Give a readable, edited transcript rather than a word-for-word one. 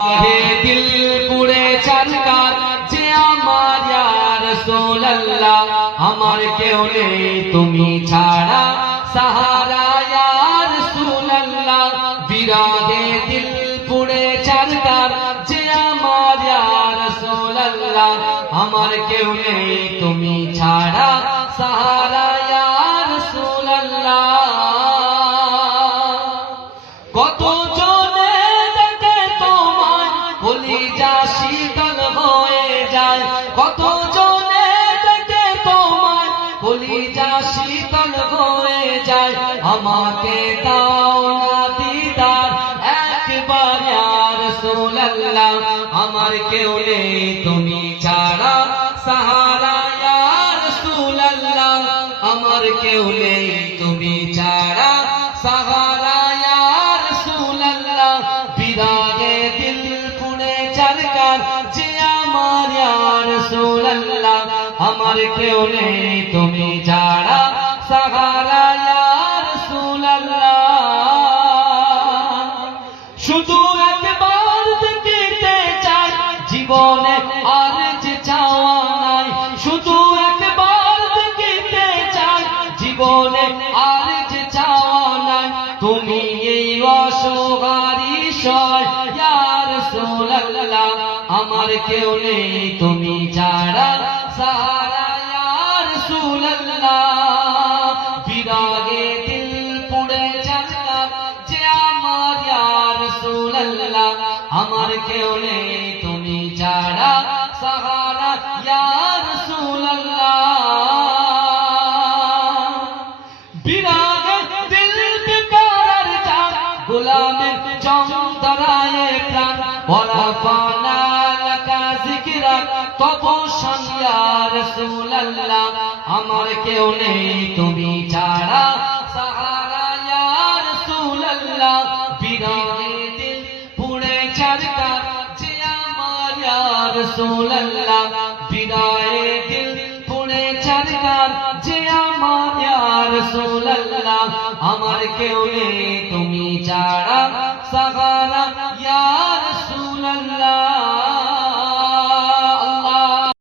হে দিল পুড়ে চারকার যে আমার ইয়া রাসূলুল্লাহ, আমার কেউ নেই তুমি ছাড়া সাহারা ইয়া রাসূলুল্লাহ। বিরাগে দিল পুড়ে চারকার যে আমার ইয়া রাসূলুল্লাহ, আমার কেউ নেই তুমি ছাড়া সাহারা ইয়া রাসূলুল্লাহ। কত জনে দেখে তোমায় কলিজা শীতল হয়ে যায়, কত জনে দেখে তোমায় কলিজা শীতল হয়ে যায়। আমাকে দাও না দিদার একবার ইয়া রাসূলুল্লাহ, আমার কেউ নেই তুমি ছাড়া সাহারা ইয়া রাসূলুল্লাহ, আমার কেউ নেই তুমি ছাড়া সাহারা। বিরাগে দিল পুড়ে চারকার যে আমার ইয়া রাসূলুল্লাহ, আমার কেউ নেই তুমি ছাড়া সাহারা ইয়া রাসূলুল্লাহ। শুধু একবার দেখতে চাই জীবনে আর যে চাওয়া নাই, শুধু একবার দেখতে চাই জীবনে আর যে চাওয়া নাই। তুমি এই অসহায় ইয়া রাসূলুল্লাহ, আমার কেউ নেই তুমি ছাড়া সাহারা ইয়া রাসূলুল্লাহ। বিরাগে দিল পুড়ে চারকার যে আমার ইয়া রাসূলুল্লাহ, আমার কেউ নেই তুমি ছাড়া সাহারা ইয়া রাসূলুল্লাহ। বিরাগে দিল বেকার চাঁদ গোলামের চমদরায়ে প্রাণ, ওয়ারাফানা লাকা যিকরাক তবশান ইয়া রাসূলুল্লাহ, আমার কেউ নেই তুমি ছাড়া সাহারা ইয়া রাসূলুল্লাহ। বিরাগে দিল পুড়ে চারকার যে আমার ইয়া রাসূলুল্লাহ, বিরাগে দিল পুড়ে চারকার যে আমার ইয়া রাসূলুল্লাহ, আমার কেউ নেই তুমি ছাড়া সাহারা ইয়া রাসূলুল্লাহ।